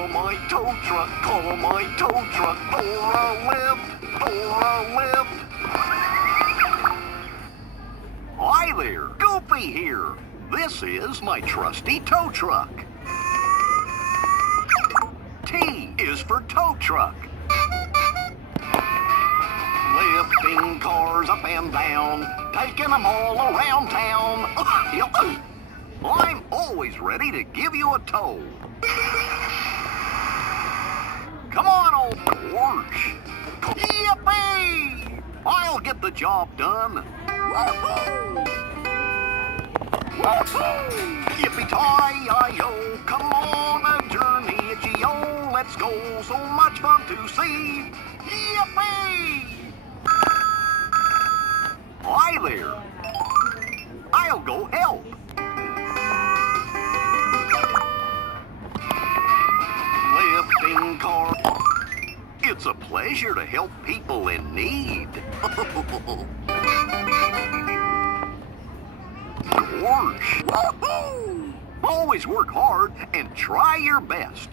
Call my tow truck, call my tow truck for a lift, for a lift. Hi there, Goofy here. This is my trusty tow truck. T is for tow truck. Lifting cars up and down, taking them all around town. I'm always ready to give you a tow. Come on, old George. Yippee! I'll get the job done. Woohoo! Woohoo! Yippee-ki-yi-yo! Come on a journey, itchy-yo! Let's go, so much fun to see. Yippee! Hi there. I'll go help. Lifting car. It's a pleasure to help people in need. George. Woohoo! Always work hard and try your best.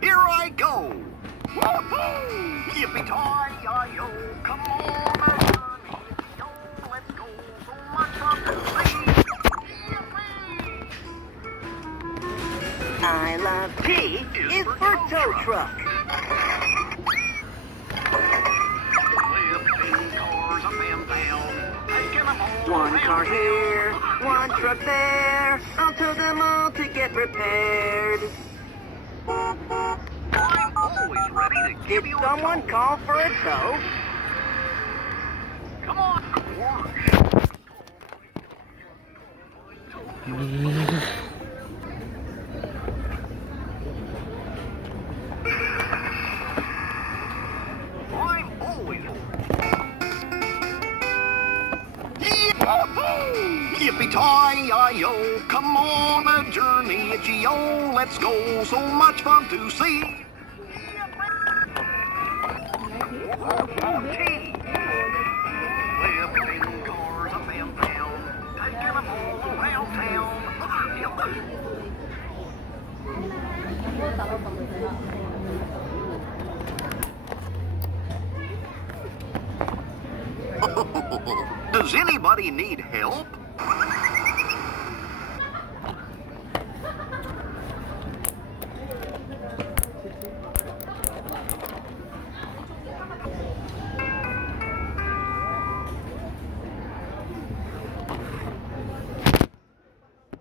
Here I go. Woohoo! Yippee-ki-yi-yo! Come on a journey, yo, let's go, so much fun to see. Yippee! I love T is for tow truck. Lifting cars up and down, taking them all One around car town. here, one truck there. I'll tow them all to get repaired. I'm always ready to give Did you a someone tow. call for a tow? Come on, George. I'm always Yippee-ki-yi-yo! Come on a journey, itchy-yo! Let's go, so much fun to see. Lifting cars up and down, taking them all around town. Does anybody need help?